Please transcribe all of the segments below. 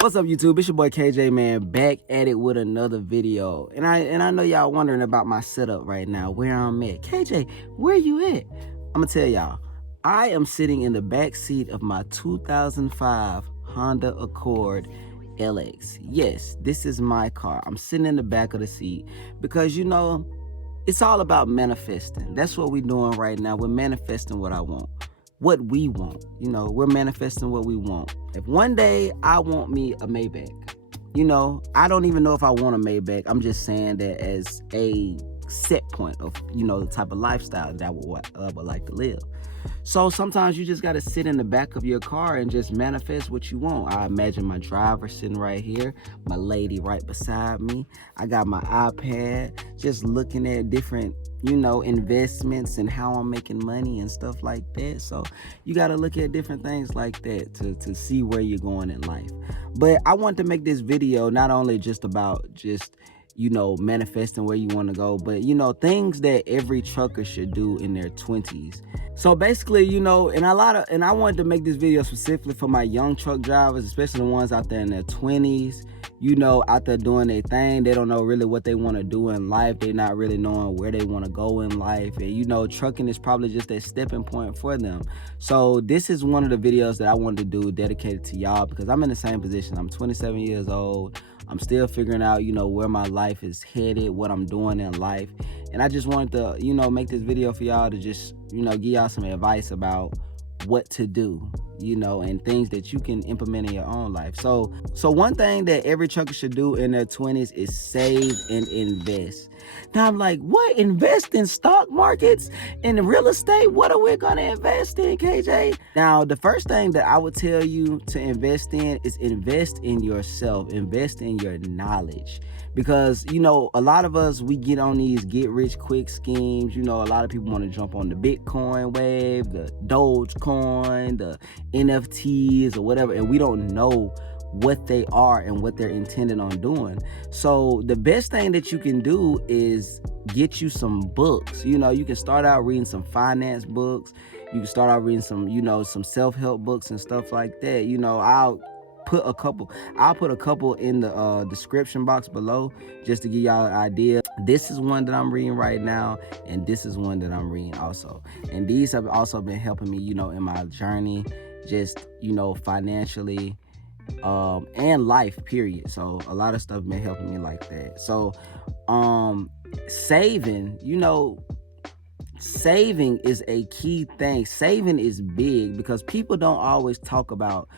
What's up, YouTube? It's your boy KJ, man, back at it with another video. And I know y'all wondering about my setup right now, where I'm at. KJ, where you at? I'm gonna tell y'all, I am sitting in the back seat of my 2005 Honda Accord LX. Yes, this is my car. I'm sitting in the back of the seat because it's all about manifesting. That's what we're doing right now. We're manifesting what I want, what we want. We're manifesting what we want. If one day I want me a Maybach, I don't even know if I want a Maybach. I'm just saying that as a set point of, the type of lifestyle that I would like to live. So sometimes you just got to sit in the back of your car and just manifest what you want. I imagine my driver sitting right here, my lady right beside me. I got my iPad just looking at different, investments and how I'm making money and stuff like that. So you got to look at different things like that to see where you're going in life. But I want to make this video not only just about manifesting where you want to go, but things that every trucker should do in their 20s. So basically, and I wanted to make this video specifically for my young truck drivers, especially the ones out there in their 20s, out there doing their thing. They don't know really what they want to do in life. They're not really knowing where they want to go in life. And trucking is probably just that stepping point for them. So this is one of the videos that I wanted to do dedicated to y'all, because I'm in the same position. I'm 27 years old. I'm still figuring out, where my life is headed, what I'm doing in life. And I just wanted to, make this video for y'all to just, give y'all some advice about what to do, and things that you can implement in your own life. So one thing that every trucker should do in their 20s is save and invest. Now I'm like, what? Invest in stock markets, in real estate? What are we gonna invest in, KJ? Now, the first thing that I would tell you to invest in is invest in yourself, invest in your knowledge. Because, a lot of us, we get on these get rich quick schemes. A lot of people want to jump on the Bitcoin wave, the Dogecoin, the NFTs or whatever, and we don't know what they are and what they're intended on doing. So the best thing that you can do is get you some books. You can start out reading some finance books. You can start out reading some, some self-help books and stuff like that. I'll put a couple in the description box below just to give y'all an idea. This is one that I'm reading right now, and this is one that I'm reading also. And these have also been helping me, in my journey, just, financially, and life, period. So a lot of stuff been helping me like that. So saving is a key thing. Saving is big because people don't always talk about,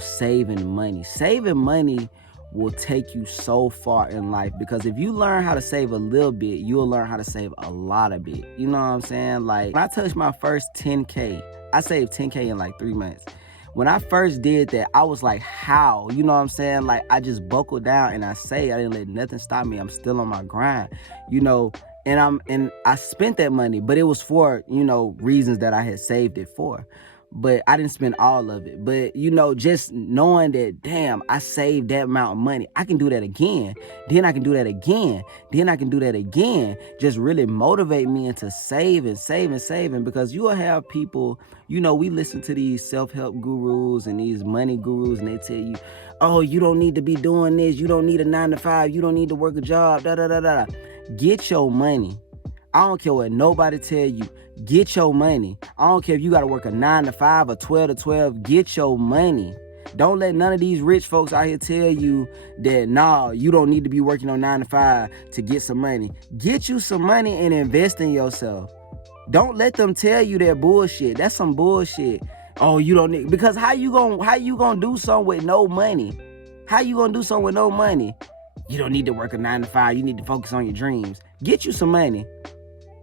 saving money. Saving money will take you so far in life, because if you learn how to save a little bit, you'll learn how to save a lot of bit. You know what I'm saying? Like, when I touched my first 10K, I saved 10K in like 3 months. When I first did that, I was like, how? You know what I'm saying? Like, I just buckled down and I didn't let nothing stop me. I'm still on my grind, and I spent that money, but it was for, reasons that I had saved it for. But I didn't spend all of it. But, just knowing that, damn, I saved that amount of money, I can do that again. Then I can do that again. Then I can do that again. Just really motivate me into saving, because you will have people, we listen to these self-help gurus and these money gurus, and they tell you, oh, you don't need to be doing this. You don't need a 9 to 5. You don't need to work a job, da. Get your money. I don't care what nobody tell you. Get your money. I don't care if you got to work a 9 to 5 or 12 to 12. Get your money. Don't let none of these rich folks out here tell you that, nah, you don't need to be working on 9 to 5 to get some money. Get you some money and invest in yourself. Don't let them tell you that bullshit. That's some bullshit. Oh, you don't need, because how you gonna do something with no money? How you gonna do something with no money? You don't need to work a 9 to 5. You need to focus on your dreams. Get you some money.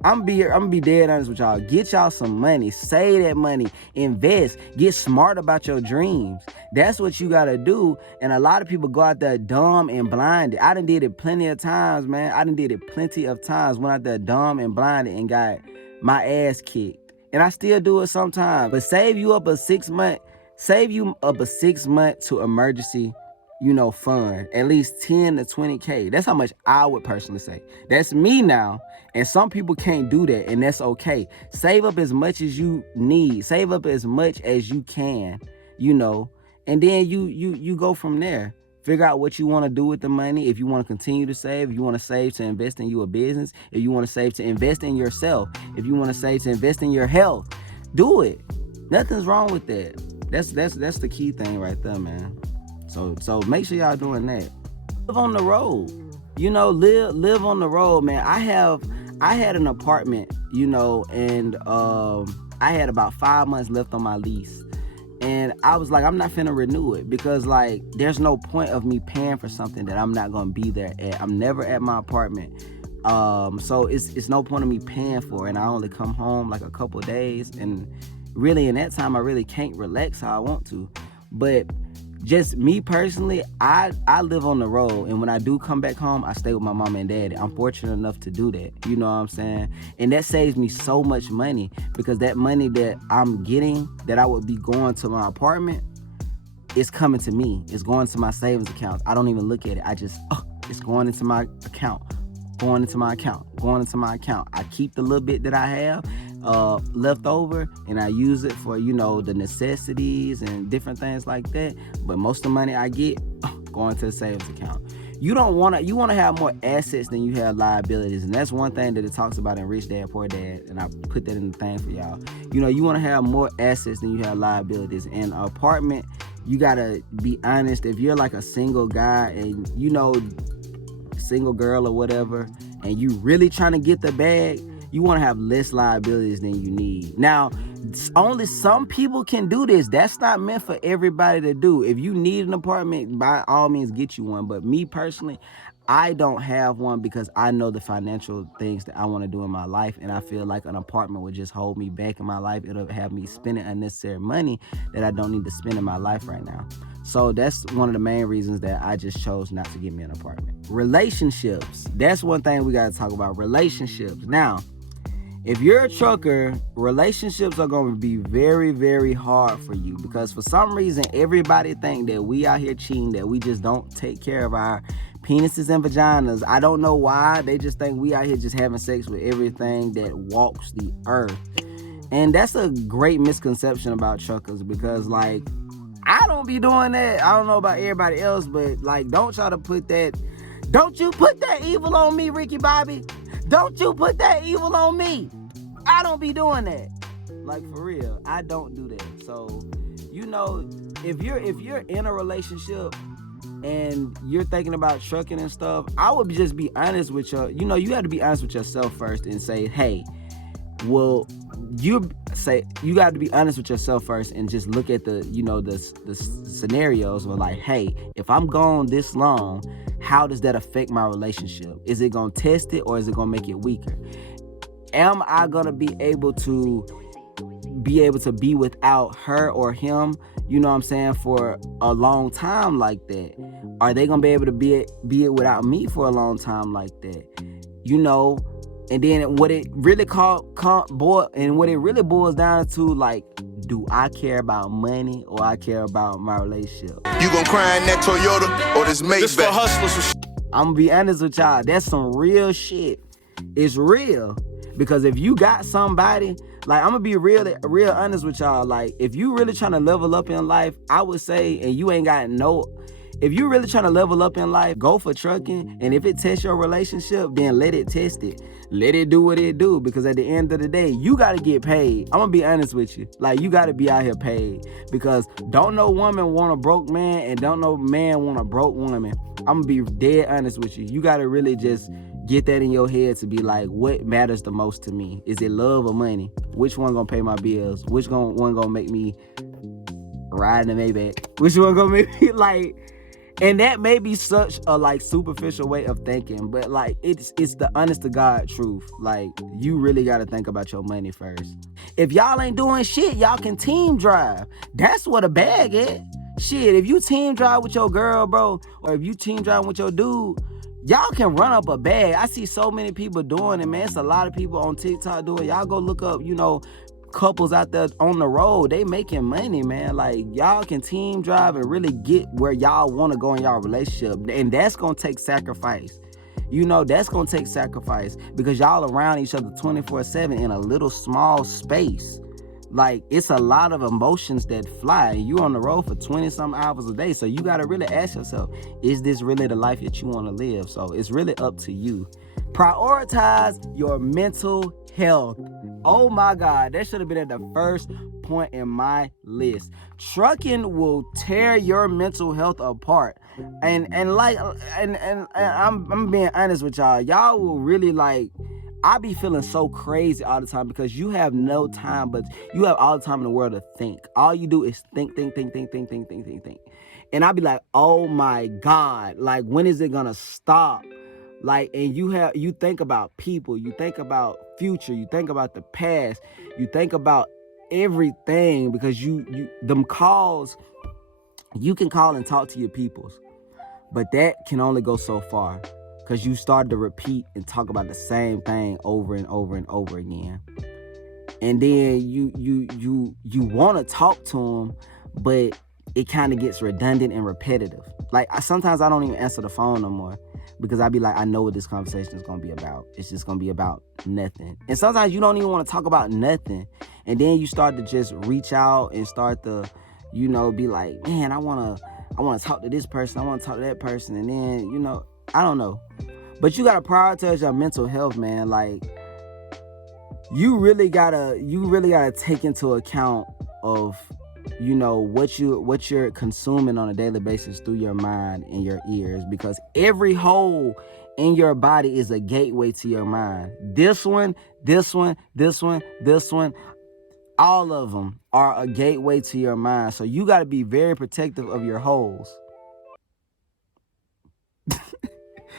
I'm gonna be dead honest with y'all. Get y'all some money. Save that money. Invest. Get smart about your dreams. That's what you gotta do. And a lot of people go out there dumb and blinded. I done did it plenty of times, man. I done did it plenty of times. Went out there dumb and blinded and got my ass kicked. And I still do it sometimes. But save you up a 6 month to emergency, fund, at least 10 to 20K. That's how much I would personally say. That's me now. And some people can't do that, and that's okay. Save up as much as you need. Save up as much as you can, and then you go from there. Figure out what you want to do with the money. If you want to continue to save, if you want to save to invest in your business, if you want to save to invest in yourself, if you want to save to invest in your health, do it. Nothing's wrong with that. That's the key thing right there, man. So make sure y'all doing that. Live on the road. Live on the road, man. I had an apartment, and I had about 5 months left on my lease. And I was like, I'm not finna renew it because, like, there's no point of me paying for something that I'm not gonna be there at. I'm never at my apartment. So it's no point of me paying for it. And I only come home like a couple days. And really in that time, I really can't relax how I want to. But just me personally, I live on the road, and when I do come back home, I stay with my mom and daddy. I'm fortunate enough to do that, you know what I'm saying? And that saves me so much money, because that money that I'm getting, that I would be going to my apartment, it's coming to me. It's going to my savings accounts. I don't even look at it. It's going into my account, going into my account, going into my account. I keep the little bit that I have left over, and I use it for the necessities and different things like that. But most of the money I get going to the savings account. You want to have more assets than you have liabilities, and that's one thing that it talks about in Rich Dad Poor Dad, and I put that in the thing for y'all. You want to have more assets than you have liabilities. In an apartment, you gotta be honest. If you're like a single guy and single girl or whatever, and you really trying to get the bag, you want to have less liabilities than you need. Now, only some people can do this. That's not meant for everybody to do. If you need an apartment, by all means get you one. But me personally, I don't have one because I know the financial things that I want to do in my life, and I feel like an apartment would just hold me back in my life. It'll have me spending unnecessary money that I don't need to spend in my life right now. So that's one of the main reasons that I just chose not to get me an apartment. Relationships. That's one thing we got to talk about. Relationships. Now, if you're a trucker, relationships are going to be very, very hard for you, because for some reason, everybody think that we out here cheating, that we just don't take care of our penises and vaginas. I don't know why. They just think we out here just having sex with everything that walks the earth. And that's a great misconception about truckers, because, like, I don't be doing that. I don't know about everybody else, but, like, don't you put that evil on me, Ricky Bobby. Don't you put that evil on me. I don't be doing that. Like, for real, I don't do that. So, if you're in a relationship and you're thinking about trucking and stuff, I would just be honest with you. You have to be honest with yourself first and say, hey, well, you got to be honest with yourself first and just look at the scenarios where, like, hey, if I'm gone this long, how does that affect my relationship? Is it going to test it, or is it going to make it weaker? Am I going to be able to be without her or him, for a long time like that? Are they going to be able to be it without me for a long time like that? And then what it really boils down to, like, do I care about money or I care about my relationship? You gonna cry in that Toyota or this Maybach? This for hustlers. I'm gonna be honest with y'all. That's some real shit. It's real. Because if you got somebody, like, I'm gonna be real honest with y'all. Like, if you really trying to level up in life, I would say, and you ain't got if you really trying to level up in life, go for trucking. And if it tests your relationship, then let it test it. Let it do what it do. Because at the end of the day, you got to get paid. I'm going to be honest with you. Like, you got to be out here paid. Because don't no woman want a broke man, and don't no man want a broke woman. I'm going to be dead honest with you. You got to really just get that in your head to be like, what matters the most to me? Is it love or money? Which one going to pay my bills? Which one going to make me ride in the Maybach? Which one going to make me, like... And that may be such a, like, superficial way of thinking, but, like, it's the honest to God truth. Like, you really got to think about your money first. If y'all ain't doing shit, y'all can team drive. That's what a bag is. Shit, if you team drive with your girl, bro, or if you team drive with your dude, y'all can run up a bag. I see so many people doing it, man. It's a lot of people on TikTok doing it. Y'all go look up, couples out there on the road. They making money, man. Like, y'all can team drive and really get where y'all want to go in y'all relationship. And that's going to take sacrifice. That's going to take sacrifice, because y'all around each other 24/7 in a little small space. Like, it's a lot of emotions that fly. You on the road for 20 some hours a day. So you got to really ask yourself, is this really the life that you want to live? So it's really up to you. Prioritize your mental health. Oh my God, that should have been at the first point in my list. Trucking will tear your mental health apart. And I'm being honest with y'all. Y'all will really like, I be feeling so crazy all the time because you have no time, but you have all the time in the world to think. All you do is think. And I be like, oh my God, like, when is it gonna stop? Like, and you think about people, you think about future, you think about the past, you think about everything, because you them calls, you can call and talk to your peoples, but that can only go so far, because you start to repeat and talk about the same thing over and over and over again. And then you want to talk to them, but it kind of gets redundant and repetitive. Like, sometimes I don't even answer the phone no more, because I be like, I know what this conversation is going to be about. It's just going to be about nothing. And sometimes you don't even want to talk about nothing. And then you start to just reach out and start to, be like, man, I want to talk to this person. I want to talk to that person. And then, I don't know. But you got to prioritize your mental health, man. Like, you really gotta take into account of, what you're consuming on a daily basis through your mind and your ears, because every hole in your body is a gateway to your mind. This one, all of them are a gateway to your mind. So you got to be very protective of your holes.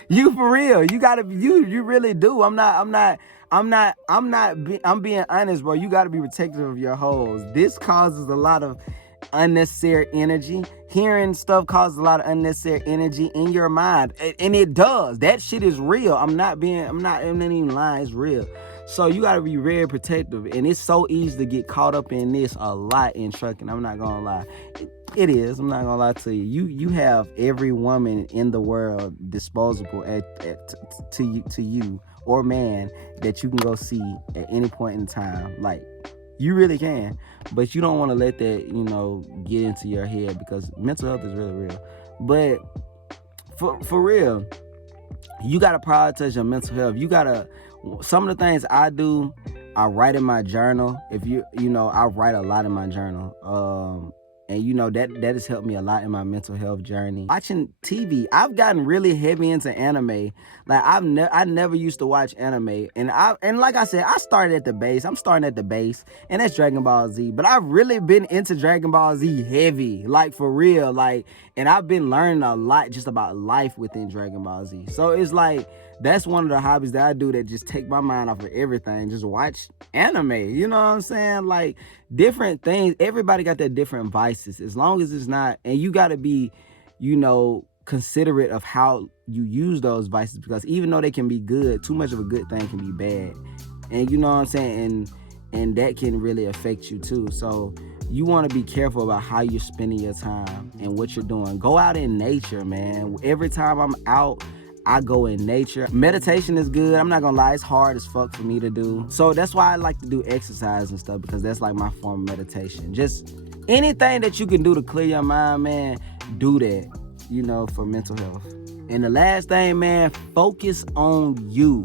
You for real. You gotta be, you really do. I'm being honest, bro. You gotta be protective of your holes. This causes a lot of unnecessary energy. Hearing stuff causes a lot of unnecessary energy in your mind. And it does. That shit is real. I'm not even lying, it's real. So you gotta be very protective. And it's so easy to get caught up in this a lot in trucking. I'm not gonna lie. It is. I'm not gonna lie to you. You have every woman in the world disposable to you or man that you can go see at any point in time. Like, you really can, but you don't want to let that get into your head, because mental health is really real. But for real, you gotta prioritize your mental health. Some of the things I do, I write in my journal. I write a lot in my journal. And that has helped me a lot in my mental health journey. Watching TV, I've gotten really heavy into anime. Like, I never used to watch anime, and like I said, I started at the base. I'm starting at the base, and that's Dragon Ball Z. But I've really been into Dragon Ball Z heavy, like, for real. Like, and I've been learning a lot just about life within Dragon Ball Z. So it's like, that's one of the hobbies that I do that just take my mind off of everything. Just watch anime. You know what I'm saying? Like, different things. Everybody got their different vices. As long as it's not, and you got to be, considerate of how you use those vices, because even though they can be good, too much of a good thing can be bad. And you know what I'm saying? And that can really affect you too. So you want to be careful about how you're spending your time and what you're doing. Go out in nature, man. Every time I'm out, I go in nature. Meditation is good. I'm not gonna lie, it's hard as fuck for me to do. So that's why I like to do exercise and stuff, because that's like my form of meditation. Just anything that you can do to clear your mind, man, do that, for mental health. And the last thing, man, focus on you.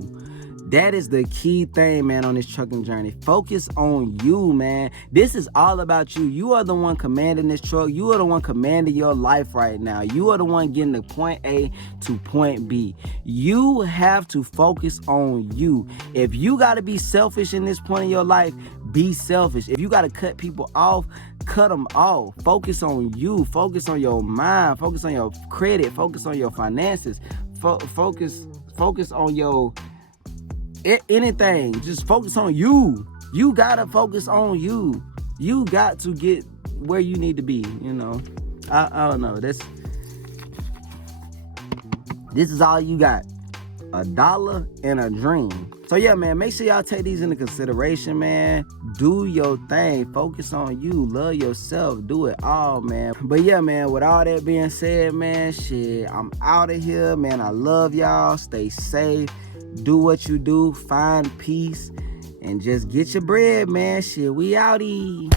That is the key thing, man, on this trucking journey. Focus on you, man. This is all about you. You are the one commanding this truck. You are the one commanding your life right now. You are the one getting to point A to point B. You have to focus on you. If you got to be selfish in this point in your life, be selfish. If you got to cut people off, cut them off. Focus on you. Focus on your mind. Focus on your credit. Focus on your finances. Focus on your anything. Just focus on you. You gotta focus on you. You got to get where you need to be. I don't know. This is all you got. $1 and a dream. So yeah, man, make sure y'all take these into consideration, man. Do your thing. Focus on you. Love yourself. Do it all, man. But yeah, man, with all that being said, man, shit, I'm out of here, man. I love y'all. Stay safe. Do what you do. Find peace. and just get your bread, man. Shit, we outie.